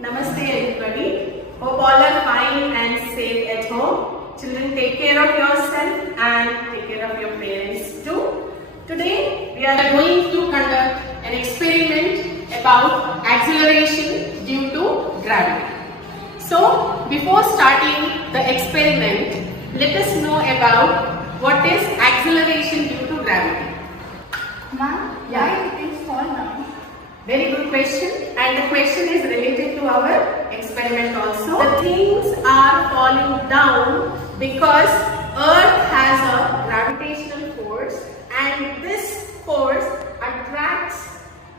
Namaste everybody. Hope all are fine and safe at home. Children, take care of yourself and take care of your parents too. Today we are going to conduct an experiment about acceleration due to gravity. So before starting the experiment, let us know about what is acceleration due to gravity. Ma'am, why things fall down? Very good question, and the question is related to our experiment also. The things are falling down because Earth has a gravitational force, and this force attracts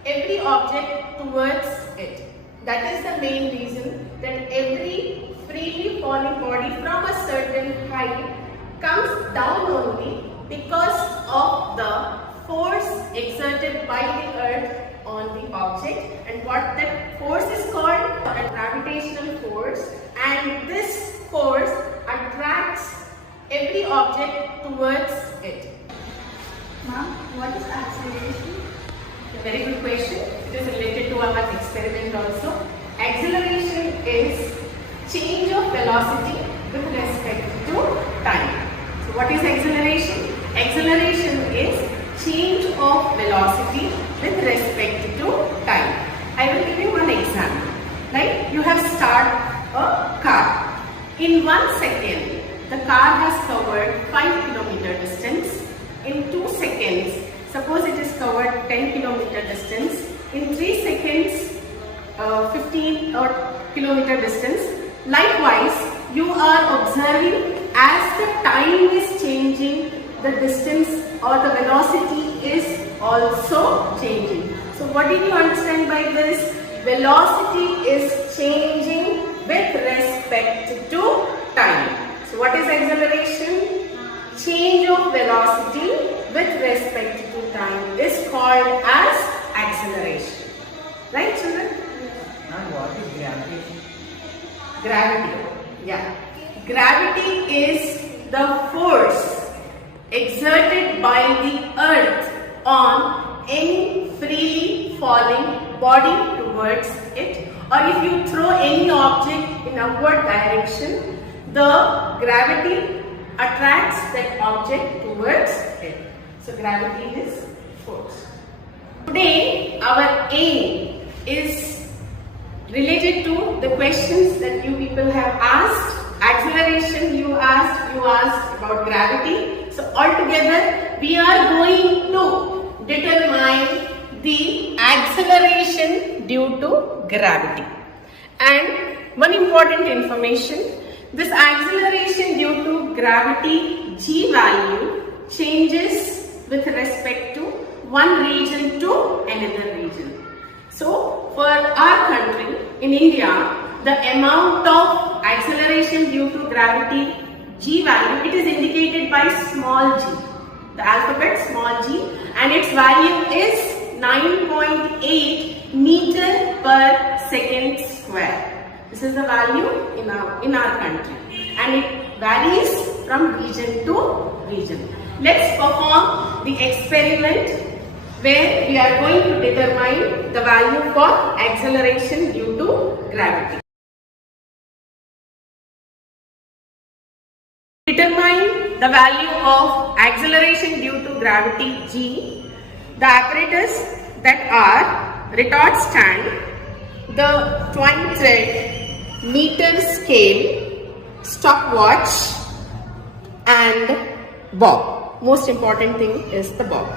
every object towards it. That is the main reason that every freely falling body from a certain height comes down only because of the force exerted by the Earth on the object, and what that force is called a gravitational force, and this force attracts every object towards it. Ma'am, what is acceleration? Very good question. It is related to our experiment also. Acceleration is change of velocity with respect to time. So what is acceleration? Acceleration is change of velocity with respect to time. I will give you one example. Right? You have started a car. In 1 second, the car has covered 5 kilometer distance. In 2 seconds, suppose it is covered 10 kilometer distance. In 3 seconds, 15 kilometer distance. Likewise, you are observing as the time is changing, the distance or the velocity is also changing. So what did you understand by this? Velocity is changing with respect to time. So what is acceleration? Change of velocity with respect to time is called as acceleration. Right, children? And what is gravitation? Gravity. Yeah. Gravity is the force exerted by the Earth on any freely falling body towards it, or if you throw any object in upward direction, the gravity attracts that object towards it. So gravity is force. Today our aim is related to the questions that you people have asked. Acceleration you asked about gravity. So altogether we are going to determine the acceleration due to gravity. And one important information, this acceleration due to gravity G value changes with respect to one region to another region. So for our country, in India, the amount of acceleration due to gravity G value, it is indicated by small g, the alphabet small g, and its value is 9.8 meter per second square. This is the value in our country, and it varies from region to region. Let's perform the experiment where we are going to determine the value for acceleration due to gravity. Determine the value of acceleration due to gravity G. The apparatus that are retard stand, the twine thread, meter scale, stopwatch, and bob. Most important thing is the bob.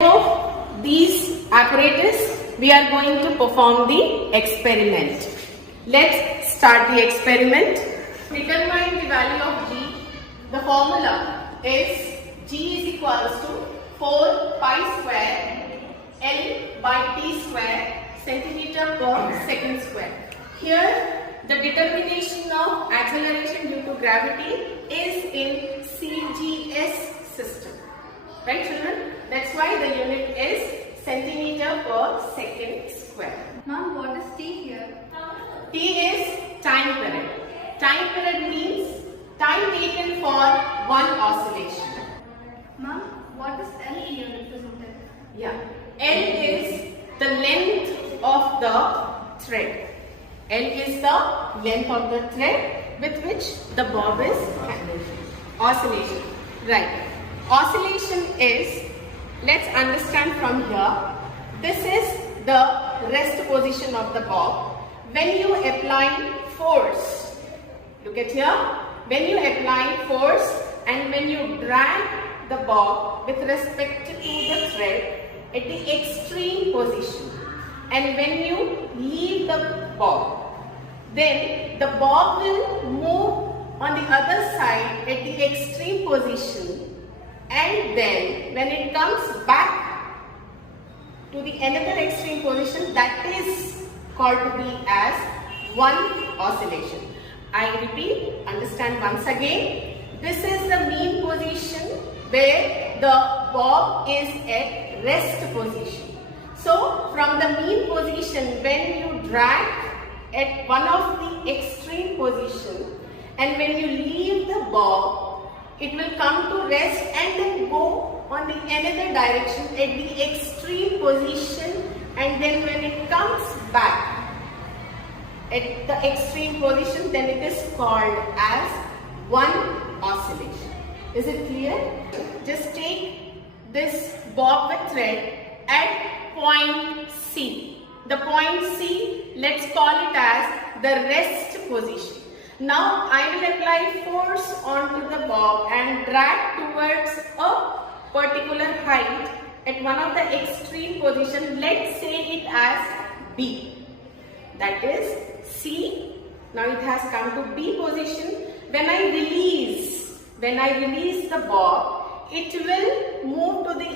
Of these apparatus, we are going to perform the experiment. Let's start the experiment. Determine the value of G. The formula is G is equals to 4 pi square L by T square centimeter per second square. Here the determination of acceleration due to gravity is in CGS system. Right, children? That's why the unit is centimeter per second square. Ma'am, what is T here? T is time period. Time period means time taken for one oscillation. Ma'am, what is L here represented? Yeah. L is the length of the thread. L is the length of the thread with which the bob is handled. Oscillation. Right. Oscillation is, let's understand from here, this is the rest position of the bob. When you apply force, look at here, when you apply force and when you drag the bob with respect to the thread at the extreme position, and when you leave the bob, then the bob will move on the other side at the extreme position, and then when it comes back to the another extreme position, that is called to be as one oscillation. I repeat, understand once again, this is the mean position where the bob is at rest position. So from the mean position, when you drag at one of the extreme position and when you leave the bob, it will come to rest and then go on the another direction at the extreme position, and then when it comes back at the extreme position, then it is called as one oscillation. Is it clear? Just take this bob with thread at point C. The point C, let's call it as the rest position. Now I will apply force onto the bob and drag towards a particular height at one of the extreme position. Let's say it as B. That is C. Now it has come to B position. When I release the bob, it will move to the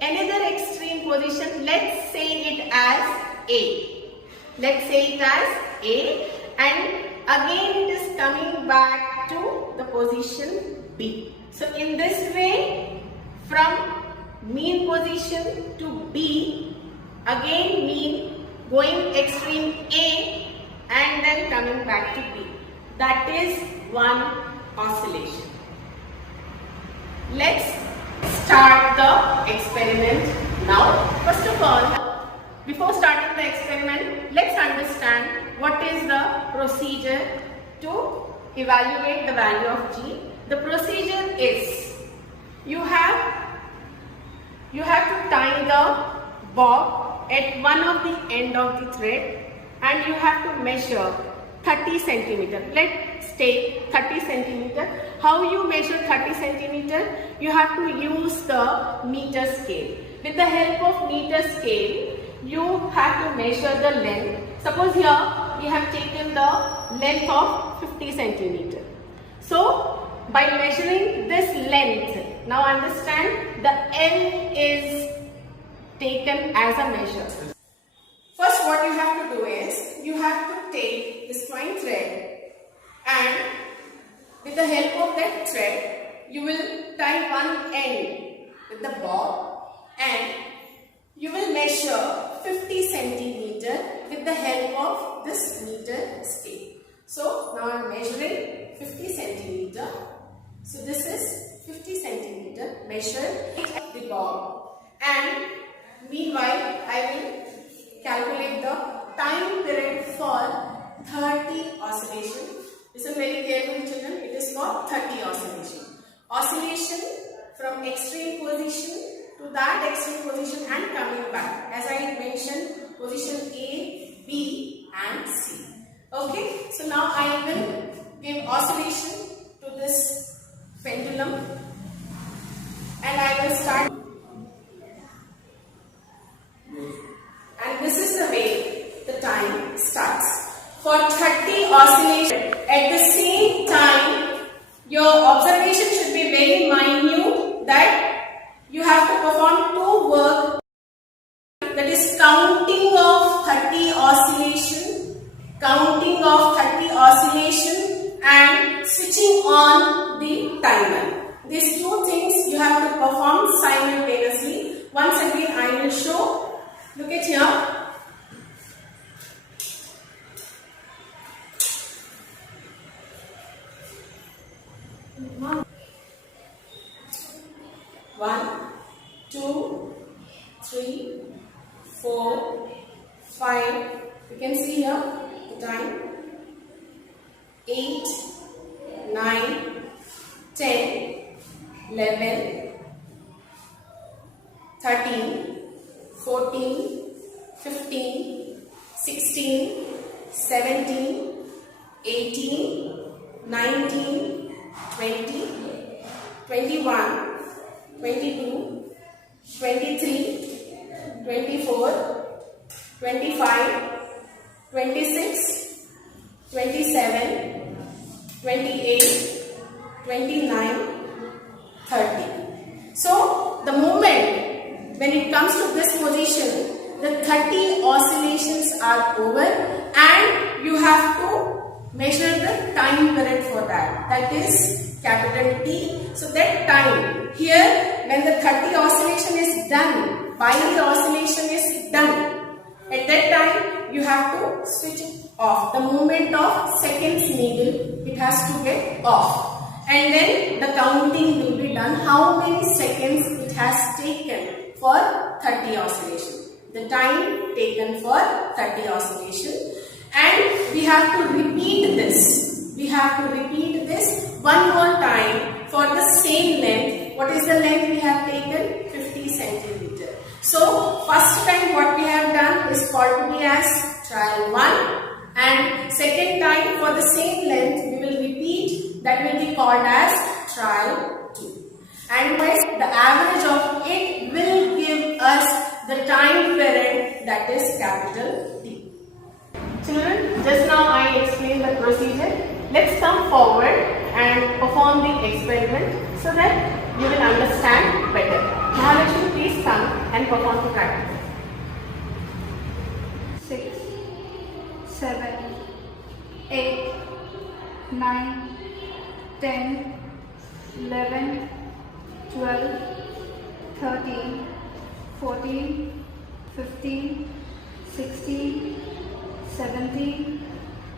another extreme position. Let's say it as A. Let's say it as A, and again it is coming back to the position B. So in this way, from mean position to B, again mean going extreme A and then coming back to B. That is one oscillation. Let's start the experiment now. First of all, before starting the experiment, let's understand what is the procedure to evaluate the value of G. The procedure is, you have to tie the bob at one of the end of the thread and you have to measure 30 centimeter. Let's take 30 centimeter. How you measure 30 centimeter? You have to use the meter scale. With the help of meter scale, you have to measure the length. Suppose here we have taken the length of 50 centimeter. So by measuring this length, now understand the L is taken as a measure. First what you have to do is, you have to take this twine thread and with the help of that thread, you will tie one end with the bob and you will measure 50 centimeter with the help of this meter scale. So now I am measuring 50 centimeter. So this is 50 centimeter measured at the bob, and meanwhile I will calculate the time period for 30 oscillation. Listen very carefully children, it is for 30 oscillation. Oscillation from extreme position to that extreme position and coming back. As I mentioned, position A, B and C. Okay, so now I will give oscillation to this pendulum and I will start. And this is the way the time starts. For 30 oscillations at the same time, your observation should be very minute that you have to perform two work, that is counting of 30 oscillation and switching on the timer. These two things you have to perform simultaneously. Once again I will show. Look at here. One, two, time. 8, 9, 10, 11, 13, 14, 15, 16, 17, 18, 19, 20, 21, 22, 23, 24, 25, 26, 27, 28, 29, 30. So the moment when it comes to this position, the 30 oscillations are over and you have to measure the time period for that. That is capital T. So that time here, when the 30 oscillation is done, while the oscillation is done, at that time you have to switch it off. The movement of seconds needle, it has to get off. And then the counting will be done. How many seconds it has taken for 30 oscillation. The time taken for 30 oscillation. And we have to repeat this. We have to repeat this one more time for the same length. What is the length we have taken? 50 centimeter. So first time what we have done is called to be as trial 1. And second time for the same length we will repeat, that will be called as trial 2. And the average of it will give us the time period, that is capital T. Children, just now I explained the procedure. Let's come forward and perform the experiment so that you will understand better. Mahalakshmi, please come and perform the practice. 6, 7, 8, 9, 10, 11, 12, 13, 14, 15, 16, 17,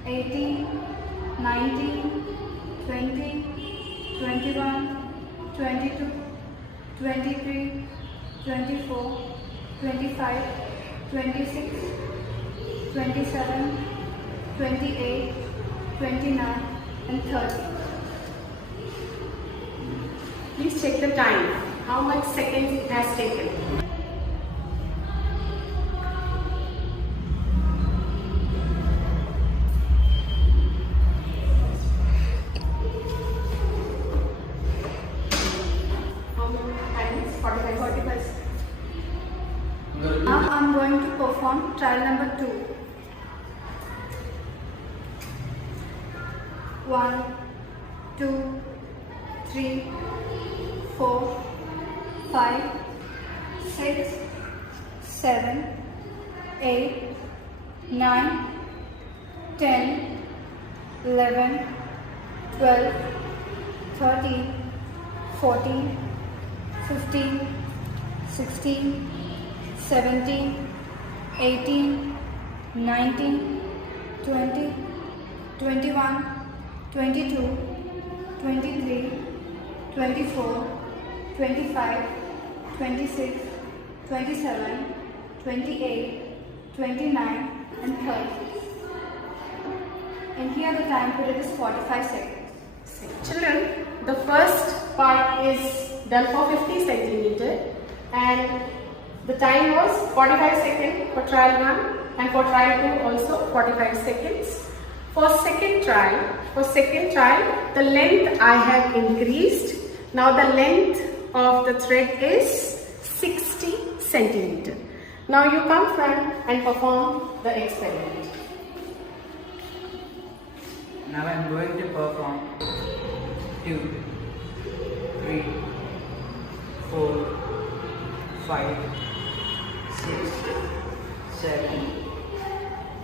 18, 19, 20, 21, 22, 23, 24, 25, 26, 27, 28, 29 and 30. Please check the time. How much seconds it has taken. How many times? 45, 45. Now I'm going to perform trial number 2. 1, 2, 3, 4, 5, 6, 7, 8, 9, 10, 11, 12, 13, 14, 15, 16, 17, 18, 19, 20, 21, 22, 23, 24, 25, 26, 27, 28, 29 and 30. And here the time period is 45 seconds. Children, the first part is done for 50 centimeter and the time was 45 seconds for trial 1 and for trial 2 also 45 seconds. For second trial, the length I have increased. Now the length of the thread is 60 centimeter. Now you come front and perform the experiment. Now I am going to perform 2, 3, 4, 5, 6, 7,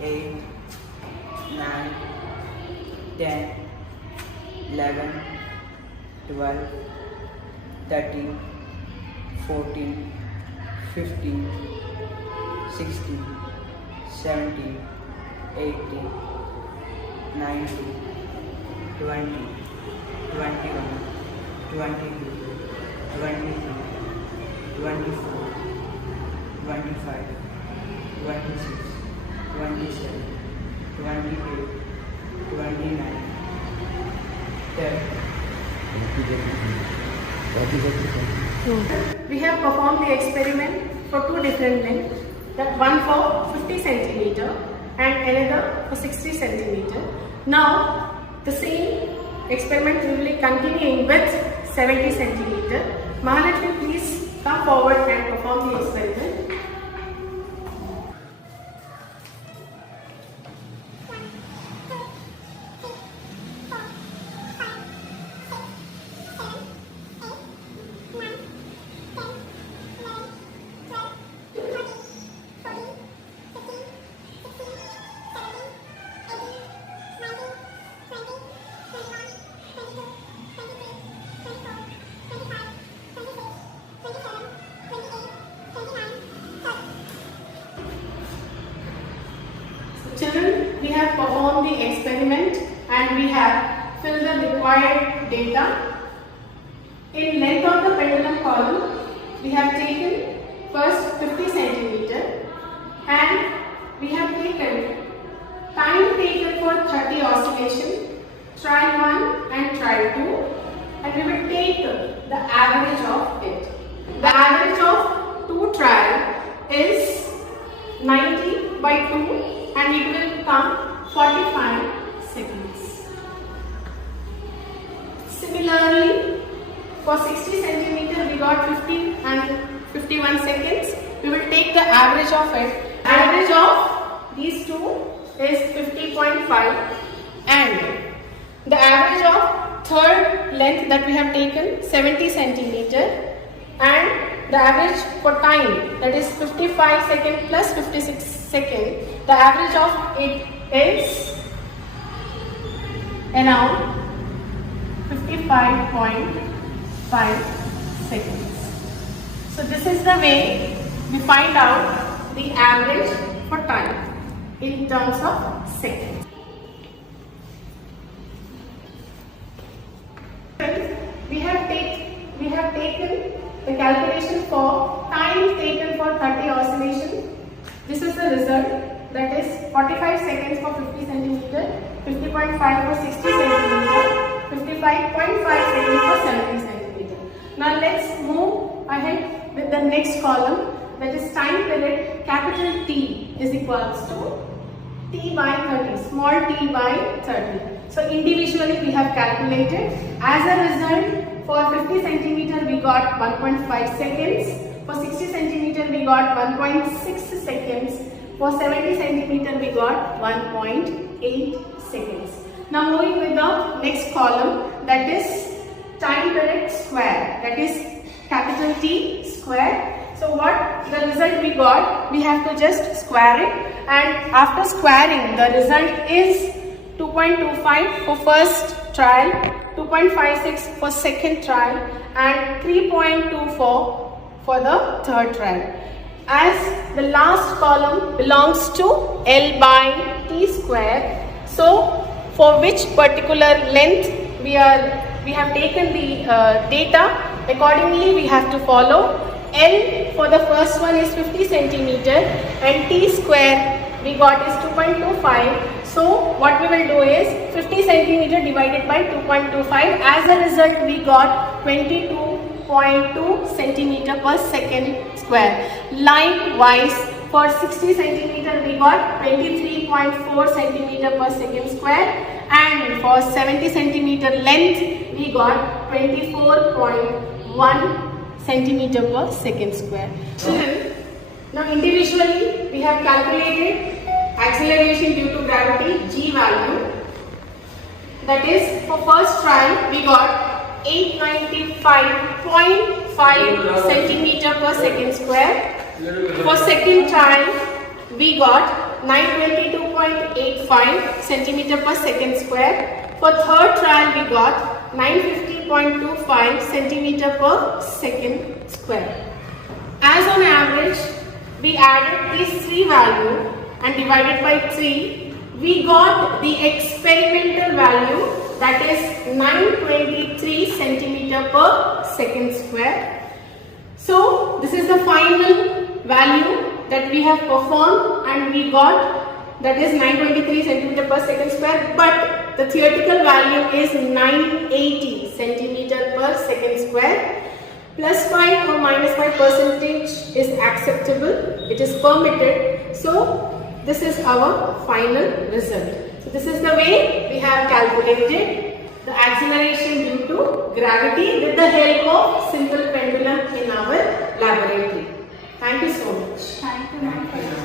8, 9, 10, 11, 12, 13, 14, 15, 16, 17, 18, 19, 20, 21, 22, 23, 24, 25, 26, 27, 28, 29, 10. We have performed the experiment for two different lengths, that one for 50 centimeter and another for 60 centimeter. Now the same experiment we will be continuing with 70 centimeter. Mahalakshmi, please come forward and perform the experiment. Children, we have performed the experiment and we have filled the required data. In length of the pendulum column, we have taken first 50 centimeter and we have taken time taken for 30 oscillation, trial 1 and trial 2, and we will take the average of it. The average of 2 trial is 90 by 2 and it will come 45 seconds. Similarly, for 60 centimeter we got 50 and 51 seconds. We will take the average of it. Average of these two is 50.5 and the average of third length that we have taken 70 centimeter and the average for time, that is 55 second plus 56 second, the average of it is around 55.5 seconds. So this is the way we find out the average for time in terms of seconds. We have taken the calculation for time taken for 30 oscillation. This is the result, that is 45 seconds for 50 centimeter, 50.5 for 60 centimeter, 55.5 seconds for 70 centimeter. Now let's move ahead with the next column, that is time period capital T is equals to T by 30, small t by 30. So individually we have calculated. As a result, for 50 centimeter we got 1.5 seconds, for 60 centimeter we got 1.6 seconds, for 70 centimeter we got 1.8 seconds. Now moving with the next column, that is time period square, that is capital T square. So what the result we got, we have to just square it, and after squaring the result is 2.25 for first trial, 2.56 for second trial and 3.24 for the third trial. As the last column belongs to L by T square, so for which particular length we have taken the data, accordingly we have to follow. L for the first one is 50 centimeter and T square we got is 2.25. So what we will do is 50 centimeter divided by 2.25. As a result we got 22.2 centimeter per second square. Likewise for 60 centimeter we got 23.4 centimeter per second square, and for 70 centimeter length we got 24.1 centimeter per second square. Now individually we have calculated acceleration due to gravity g value, that is for first trial we got 895.5 centimeter per second square, for second trial we got 922.85 centimeter per second square, for third trial we got 950.25 centimeter per second square. As on average we added these three values and divided by 3, we got the experimental value, that is 923 centimeter per second square. So this is the final value that we have performed, and we got that is 923 centimeter per second square, but the theoretical value is 980 centimeter per second square. Plus 5 or minus 5 percentage is acceptable, it is permitted. So this is our final result. So this is the way we have calculated the acceleration due to gravity with the help of simple pendulum in our laboratory. Thank you so much. Thank you, ma'am.